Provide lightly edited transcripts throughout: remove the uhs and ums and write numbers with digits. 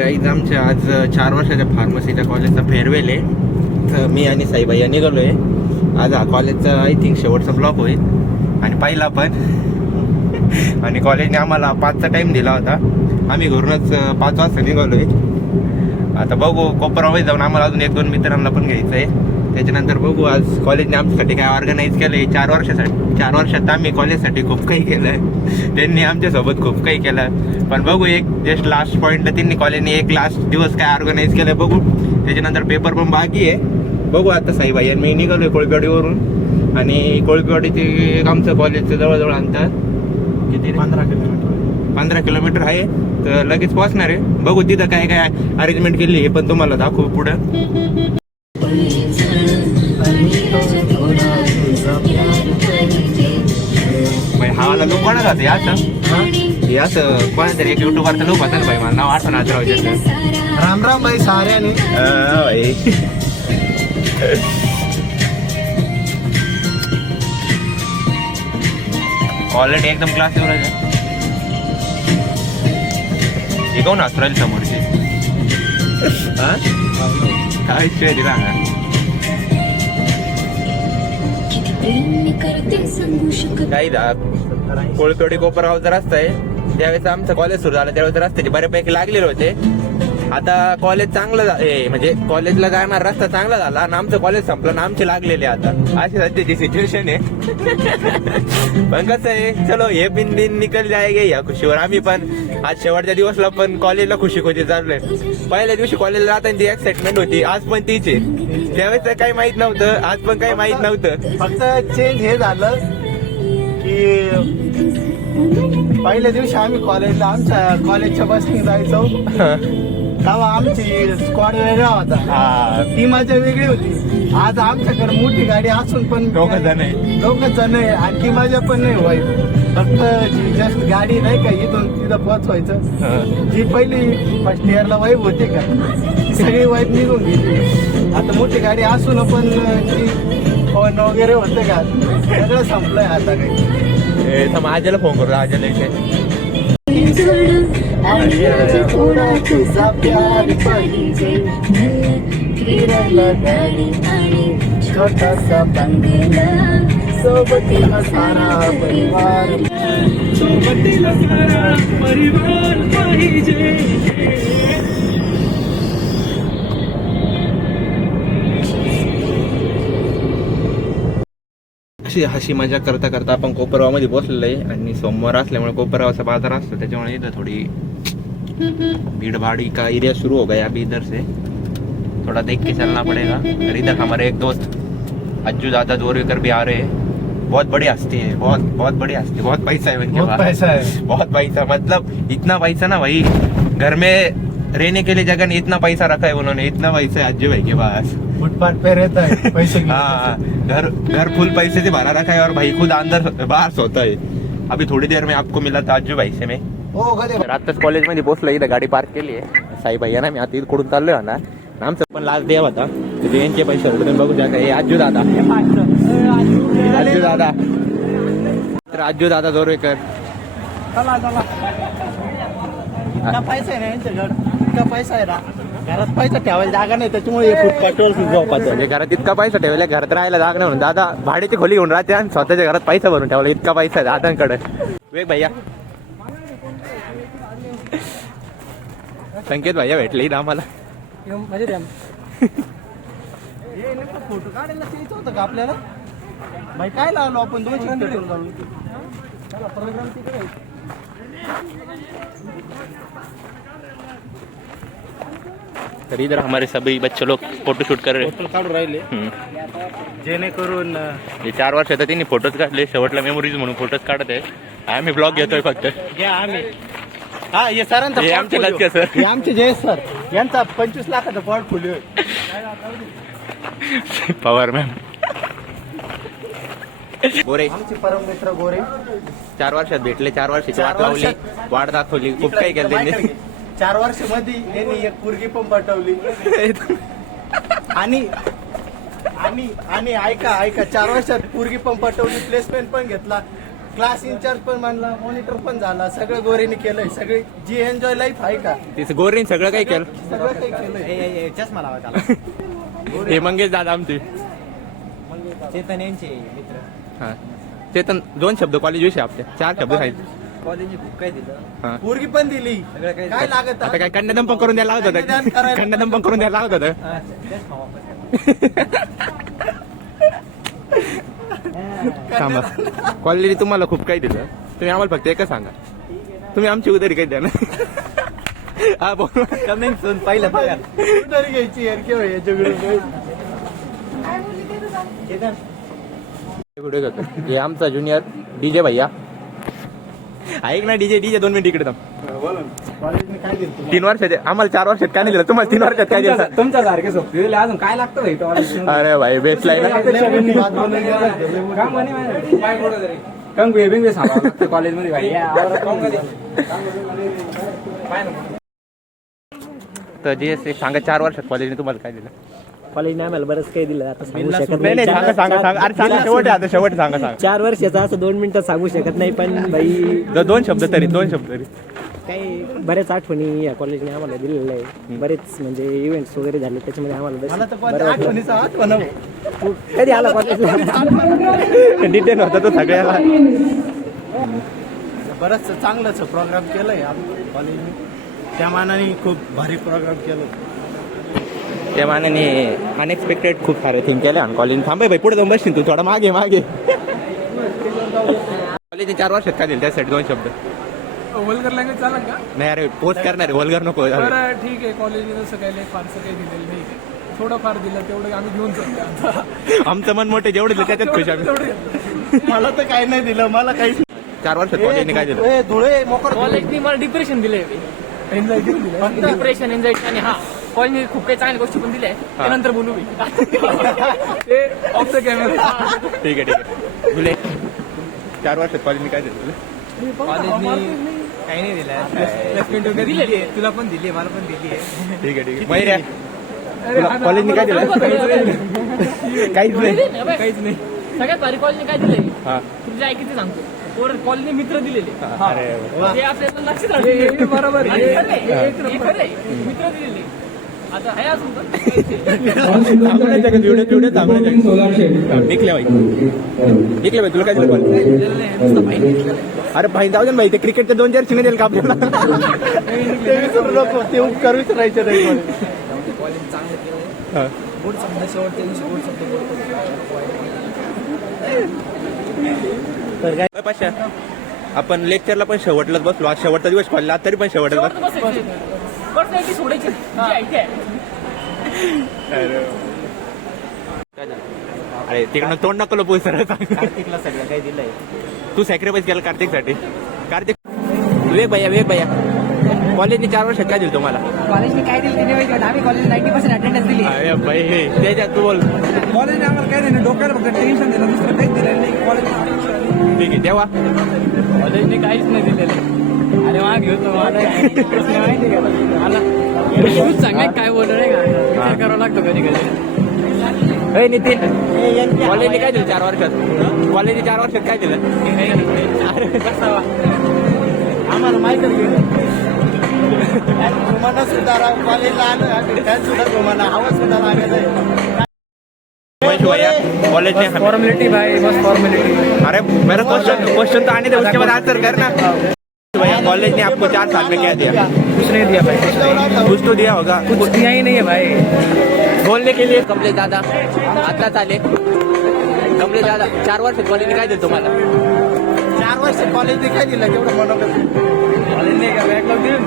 Guys आमच्या आज 4 वर्षाच्या फार्मसीच्या कॉलेजचा फेअरवेल आहे. तर मी आणि साईबाई निघालो आहे. आज हा कॉलेजचा आय थिंक शेवटचा ब्लॉक होईल आणि पहिला पण. आणि कॉलेजने आम्हाला 5चा टाईम दिला होता. आम्ही घरूनच 5 वाजता निघालो आहे. आता बघू कोपरामध्ये जाऊन आम्हाला अजून 1-2 मित्रांना पण घ्यायचं आहे. त्याच्यानंतर बघू आज कॉलेजने आमच्यासाठी काय ऑर्गनाईज केलं आहे. 4 वर्षात आम्ही कॉलेजसाठी खूप काही केलं आहे. त्यांनी आमच्यासोबत खूप काही केलं. पण बघू एक जस्ट लास्ट पॉईंटला त्यांनी कॉलेजने एक लास्ट दिवस काय ऑर्गनाईज केलं बघू. त्याच्यानंतर पेपर पण बाकी आहे. बघू आता साईबाई आणि मी निघालो आहे कोळपेवाडीवरून. आणि कोळपेवाडीचे आमचं कॉलेजचं जवळजवळ अंतर किती 15 किलोमीटर आहे. तर लगेच पोहोचणार आहे. बघू तिथं काय काय अरेंजमेंट केली हे पण तुम्हाला दाखवू पुढं. हावाला लोक कोणा जाते असं कोणातरी एक युट्यूबवरचं लोक होतं ना भाई. मला नाव आठवण आज राहू. राम राम भाई साऱ्याने भाई. क्वालिटी एकदम क्लास एवढं शिकवून असतो राहील समोरची. काय शिवाय दिला ना काही कोळपेवाडी कोपरगावचा रस्ता आहे. ज्यावेळेस आमचं कॉलेज सुरू झालं त्यावेळेस रस्त्याचे बऱ्यापैकी लागलेले होते. आता कॉलेज चांगलं म्हणजे कॉलेजला जाणार रस्ता चांगला झाला आणि आमचं कॉलेज संपलं ना आमचे लागलेले आता अशी सध्याची सिच्युएशन आहे. पण कसं आहे चलो हे बिन दिन निकल जायगे या खुशीवर. आम्ही पण आज शेवटच्या दिवसला पण कॉलेजला खुशी चाललोय. पहिल्या दिवशी कॉलेजला जाताना ती एक्साइटमेंट होती. आज पण तीच आहे. त्यावेळेस तर काही माहित नव्हतं. आज पण काही माहित नव्हतं. फक्त चेंज हे झालं की पहिल्या दिवशी आम्ही कॉलेजला आमच्या कॉलेजच्या बसने जायचो तेव्हा आमची स्क्वॉड वेगळा होता. ती मजा वेगळी होती. आज आमच्याकडे मोठी गाडी असून पण दोघं जण आहे आणि ती मजा पण नाही व्हाय. फक्त जस्ट गाडी नाही का इथून तिथं पोहोचवायचं. जी पहिली फर्स्ट इयरला वाईब होती का ती सगळी वाईब निघून गेली. आता मोठी गाडी असून पण ती फोन वगैरे होते का सगळं संपलंय आता. काही आज्याला फोन करू. आज्याला थोडा तुझा प्यार पाहिजे फिरायला गाडी आणि छोटासा बंगला सोबतीला सारा परिवार पाहिजे. अशी हशी मजा करता करता आपण कोपरगावमध्ये पोहोचलेलो आहे. आणि सोमवार असल्यामुळे कोपरगावचा बाजार असतो त्याच्यामुळे इथं थोडी भीड़ भाड़ी का एरिया शुरू हो गया अभी. इधर से थोड़ा देख के चलना पड़ेगा. और इधर हमारे एक दोस्त अज्जू दादा जोरेकर भी आ रहे हैं. बहुत बड़ी हस्ती है. बहुत बड़ी हस्ती. बहुत पैसा है उनके पास. बहुत पैसा मतलब इतना पैसा ना भाई घर में रहने के लिए जगह नहीं. इतना पैसा रखा है उन्होंने. इतना पैसा है अज्जू भाई के पास. फुटपाथ पे रहता है पैसे. हाँ घर फुल पैसे से भरा रखा है और भाई खुद अंदर बाहर सोता है. अभी थोड़ी देर में आपको मिला था अज्जू भाई से मैं. आताच कॉलेजमध्ये पोहोचलो. इथं गाडी पार्क केली आहे. साई भैया ना मी आता इकडून चाललोय ना. आमचं पण लास्ट डे होता. यांचे पैसे उघडून बघू शकता. हे अज्जू दादा तर अज्जू दादा जोरेकर. पैसा आहे ना यांच्याकडे. पैसा आहे ना घरात पैसा ठेवायला जागा नाही त्याच्यामुळे म्हणजे घरात इतका पैसा ठेवला. घरात राहायला जागा नाही म्हणून दादा भाड्याची खोली घेऊन राहते आणि स्वतःच्या घरात पैसा भरून ठेवला. इतका पैसा आहे दादांकडे. वेग भैया संकेत भैया भेटले इथं आम्हाला. फोटो काढायला यायचं होतं का आपल्याला भाई. काय लावलो आपण 200 घालून. प्रोग्राम तिकडे तर इधर हमारे सभी बच्चे लोग फोटो शूट कर रहे. फोटो काढून राहिले जेणेकरून हे 4 वर्ष आता त्यांनी फोटोज काढले. शेवटला मेमोरीज म्हणून फोटोज काढत आहे. आम्ही ब्लॉग घेतोय फक्त. आम्ही हा हे सरांचा आमचे लक्ष सर. हे आमचे जयेश सर यांचा 25 लाखाचा पोर्टफोलिओ आहे. पवार मॅम गोरे आमचे परम मित्र गोरे. 4 वर्षात भेटले. 4 वर्षाची वाट लावली. वाट दाखवली. खूप काही केलं त्यांनी. 4 वर्षामध्ये यांनी एक पोरगी पण पाठवली. आणि आणि ऐका 4 वर्षात पोरगी पण पाठवली. प्लेसमेंट पण घेतला. क्लास इंचार्ज पण म्हणला, मॉनिटर पण झाला, सगळं गोरेने केलंय. सगळी जी एन्जॉय लाईफ आहे का तिचं गोरीन सगळं काही केलं. सगळं काही केलंय. चष्मा लावा त्याला. हे मंगेश दादा आमचे. चेतन यांचे मित्र. हा चेतन 2 शब्द कॉलेज विषयी आपले 4 शब्द सांगितले. कॉलेजने खूप काय दिलं. हा पोरगी पण दिली. सगळं काही काय लागत आता काय कन्यादान पण करून द्यायला लागत कन्यादान होतं. करायला- कन्यादान पण करून द्यायला लागत होतं. चष्मा वापर. थांबा कॉलेजने तुम्हाला खूप काही दिलं. तुम्ही आम्हाला फक्त एकच सांगा, तुम्ही आमची उधारी काही द्या ना. हा बोल. कमिंग सून पहिलं पगार. तरी घ्यायची यार केव्हा याच्याकडे चेतन व्हिडिओ करतो. हे आमचा ज्युनियर डीजे भैया. ऐक ना डीजे 2 मिनिट इकडे थांब. कॉलेजने काय दिलं 3 वर्षाचे आम्हाला 4 वर्षात काय नाही दिलं, तुम्हाला 3 वर्षात काय दिलं? तुमच्या सारखे सोबती दिले. अजून काय लागतं भाई तो. अरे भाई बेस्ट लाईन. कंग बेबिंग सांगा कॉलेजमध्ये भाई. तर जे सांगा 4 वर्षात कॉलेजने तुम्हाला काय दिलं? कॉलेजने आम्हाला बरंच काही दिलं, आता सांगू शकत नाही नाही सांगा सांगा सांगा. अरे सांगा शेवट आहे, आता शेवट सांगा सांगा. 4 वर्षाचा असं 2 मिनिटात सांगू शकत नाही, पण बाई 2 शब्द तरी 2 शब्द तरी. काही बऱ्याच आठवणी या कॉलेजने आम्हाला दिलेलं आहे. बरेच म्हणजे इव्हेंट्स वगैरे झाले त्याच्यामध्ये आम्हाला मला तर पण बरं वाटलं. आठवणीचा आठवण आहे. तू कधी आला कॉलेजला? डिटेल होता तो सगळ्याला. बरंच चांगलंच प्रोग्राम केलंय कॉलेजने. त्या मानाने खूप भारी प्रोग्राम केलं. त्या मानाने अनएक्सपेक्टेड खूप सारे थिंग केले आणि कॉलेज. थांबे भाई पुढे जाऊन बसशील तू थोडा मागे मागे. कॉलेजने 4 वर्षात काय दिलं त्यासाठी 2 शब्द. वल्गर लँग्वेज चालेल का? नाही अरे पोस्ट करणार वल्गर नको. बरं ठीक आहे. कॉलेजने तसं काही फारसं काही दिलेलं नाही. थोडंफार दिलं तेवढं आम्ही घेऊन जातो आता. आमचं मन मोठे जेवढे दिलं त्याच्यात खुश आम्ही. मला तर काही नाही दिलं. मला काही 4 वर्षात कॉलेजने काय दिलं? धुळे मोकळ कॉलेजनी मला डिप्रेशन दिले. डिप्रेशन एन्झायटी आणि हा कॉलेजने खूप काही चांगल्या गोष्टी पण दिल्या. त्यानंतर बोलू मी. ते ऑफ द कॅमेरा. ठीक आहे तुले 4 वर्षात कॉलेजने काय दिलं तुला? कॉलेजने काही नाही दिलं. प्लेसमेंट वगैरे दिली आहे. तुला पण दिली आहे, मला पण दिली आहे. ठीक आहे मैऱ्या तुला कॉलेजने काय दिलं? काहीच नाही. काहीच नाही. सगळ्यात भारी कॉलेजने काय दिलंय हा तुझ्या ऐकीचे सांगतो. कॉलेजने मित्र दिलेले. अरे ते आपल्याला लक्षात हे बरोबर आहे. हे खरं आहे. मित्र दिलेले. आता हे असून तर व्हिडिओ निघले भाई तुला काय दिलं कॉलेज? अरे भाई जाऊ दे ना भाई, ते क्रिकेटचे 2 जर्सी नाही दिले का आपल्याला? ते विसरू नको. ते उपकार विसरायचे नाही मला. कॉलेज चांगलं केलं. हा. गोड शब्द शेवटच्या दिवशी गोड शब्द बोलतो. अरे पाशा आपण लेक्चरला पण शेवटलाच बसलो. आज शेवटचा दिवस कॉलेजला तरी पण शेवटला बस. पर्सनॅलिटी सोडायची. जी आहे ते आहे. अरे तिकडनं तोंड नको लपवू सरळ सांग. कार्तिकला सगळं काही दिलंय. तू सॅक्रिफाईस केलं कार्तिकसाठी. कार्तिक वेग भैया कॉलेजने 4 वर्षात काय दिलं तुम्हाला? कॉलेजने काय दिलं ते नाही माहिती. आम्ही कॉलेज 90% अटेंडन्स दिली. अरे भाई त्याच्यात तू बोल. कॉलेजने आम्हाला काय दिलं, डोक्याला फक्त टेन्शन दिलं, दुसरं काहीच दिलं नाही. कॉलेज ठीक आहे तेव्हा कॉलेजने काहीच नाही दिलेलं. अरे वा घेतो मला माहिती का मला तूच सांग काय बोलू नाही का. विचार करावा लागतो कधी कधी. नितीन कॉलेजने काय दिलं 4 वर्षात? कॉलेजने 4 वर्षात काय दिलं? आम्हाला माहिती गेलं. तुम्हाला सुद्धा कॉलेजला आलं त्यात सुद्धा तुम्हाला हवा सुद्धा लागत आहे. कॉलेज में फॉर्मेलिटी भाई, बस फॉर्मेलिटी. अरे मेरा क्वेश्चन तो आने दे, उसके बाद आंसर करना. भैया कॉलेज ने आपको 4 साल में क्या दिया? कुछ नहीं दिया भाई. कुछ तो दिया होगा. कुछ दिया ही नहीं है भाई. बोलने के लिए कमलेश दादा आता चाले. कमलेश दादा 4 वर्ष कॉलेजने काय दिलं तुम्हाला? 4 वर्ष कॉलेजने काय दिलं तेवढं म्हणत कॉलेजने का बॅकलॉग दिलं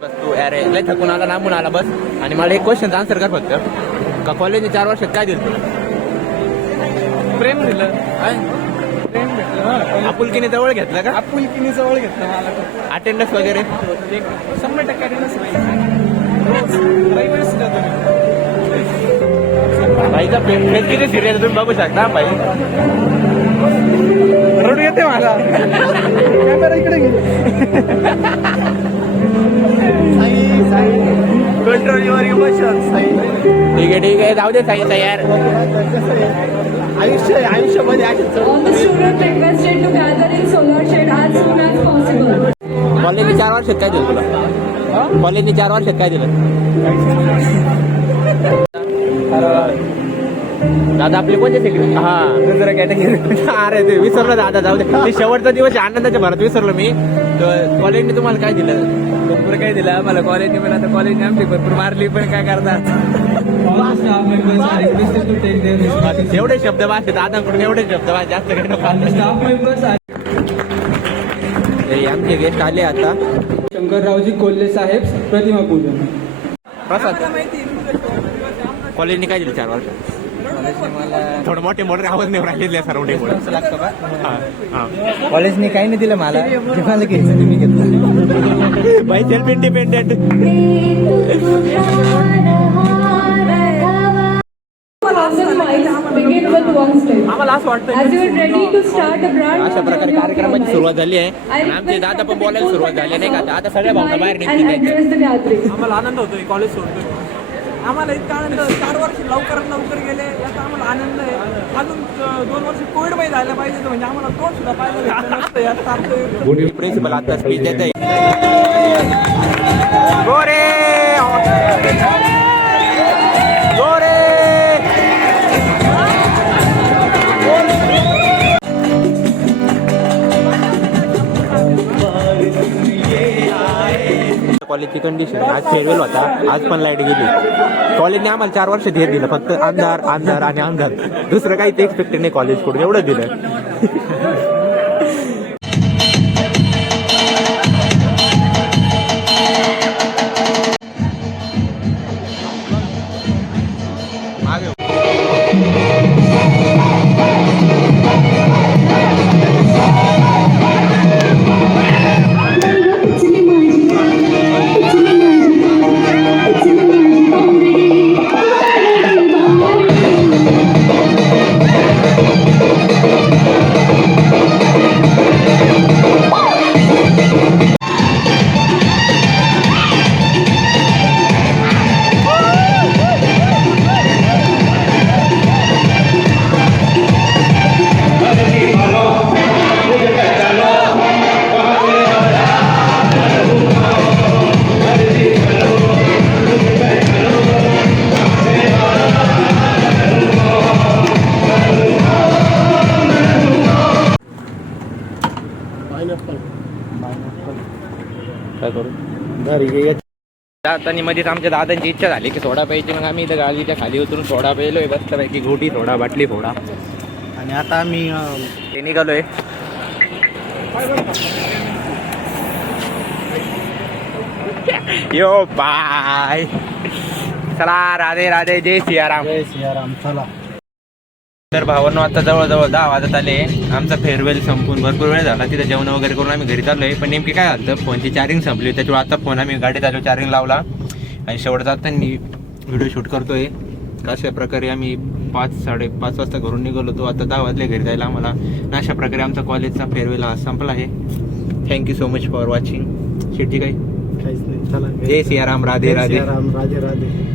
बस तू अरे लय थकून आला लांबून आला बस. आणि मला एक क्वेश्चन आन्सर कर फक्त. का कॉलेजने 4 वर्षात काय दिलं तुला? प्रेम दिलं. आपुलकीने जवळ घेतलं का? आपुलकीने जवळ घेतलं मला. अटेंडन्स वगैरे 100% अटेंडन्स नाही. रविवारीच जातो मी. भाईचा फेस किती सिरियस तुम्ही बघू शकता भाई. रडू येते मला. कॅमेरा इकडे घे. Sai control your emotions. Sai ठीक आहे जाऊ दे तयार. कसं आहे, आयुष्यामध्ये असे All the students requested to gather in solar shed as soon as possible. कॉलेजने 4 वर्षात काय दिलं तुला? कॉलेजने 4 वर्षात काय दिलं? दादा आपले कोणते सेक्रेटरी? हा दुसरं कॅटेगरी. अरे ते विसरलं दादा, जाऊ दे. ते शेवटचा दिवस आहे, आनंदाच्या भरात विसरलो मी. कॉलेजने तुम्हाला काय दिलं? भरपूर काय दिलं आम्हाला कॉलेजने, पण आता कॉलेजने आमची भरपूर मारली, पण काय करतात. एवढे शब्द वाचले दादाकडून, एवढे शब्द वाच, जास्त काही नको. हे आमचे गेस्ट आले आता. शंकररावजी कोल्हे साहेब प्रतिमा पूजन. प्रसाद कॉलेजने काय दिलं 4 वर्ष? थोडं मोठे आवाज नाही राहिलेले सराउंडिंग. कॉलेजने काही नाही दिलं मला, जे मला घ्यायचं ते मी घेतलं. By self independent. Begin with one step. आम्हाला असं वाटतं As you are ready to start a brand अशा new प्रकारे journey of your कार्यक्रमाची सुरुवात life, झाली आहे. I आणि आमचे request दादा पण that बोलायला you सुरुवात go झाली नाही का? आता सगळ्या smile भावना बाहेर and निघतील. address the gathering. आम्हाला आनंद होतोय कॉलेज सोडतोय. आम्हाला इतका आनंद, 4 वर्ष लवकर गेले याचा आम्हाला आनंद आहे. अजून 2 वर्ष कोविडमध्ये जायला पाहिजे तर म्हणजे आम्हाला तोंड सुद्धा पाहिलं भेटलं नसतं. यात आमचं प्रिन्सिपल आता स्पीच देत आहे. गोरे गोरे कॉलेजची कंडिशन आज फेअरवेल होता, आज पण लाईट गेली. कॉलेजने आम्हाला 4 वर्ष धीर दिलं, फक्त अंधार अंधार आणि अंधार. दुसरं काही ते एक्सपेक्टेड नाही कॉलेजकडून, एवढं दिलं. काय करू? जाताना मध्येच आमच्या दादांची इच्छा झाली की सोडा प्यायची, मग आम्ही इथं गाडीच्या खाली उतरून सोडा प्यायलोय. बसल्यापैकी घोटी सोडा, बाटली सोडा. आणि आता आम्ही ते निघालोय. यो बाय, चला राधे राधे, जय सियाराम. जय सियाराम. चला. तर भावांनो आता जवळजवळ 10 वाजत आले. आमचा फेअरवेल संपून भरपूर वेळ झाला. तिथे जेवण वगैरे करून आम्ही घरी चाललोय. पण नेमकी काय झालं, फोनची चार्जिंग संपली. त्याच्यावर आता फोन आम्ही गाडीत आलो, चार्जिंग लावला आणि शेवट जाताना व्हिडिओ शूट करतोय. अशा प्रकारे आम्ही 5-5:30 वाजता घरून निघालो होतो. आता 10 वाजले घरी जायला आम्हाला. अशा प्रकारे आमचा कॉलेजचा फेअरवेल संपला आहे. Thank you so much for watching. Shetty काय? काहीच नाही. चला. जय सियाराम, राधे जय राधे. सियाराम, राधे राधे.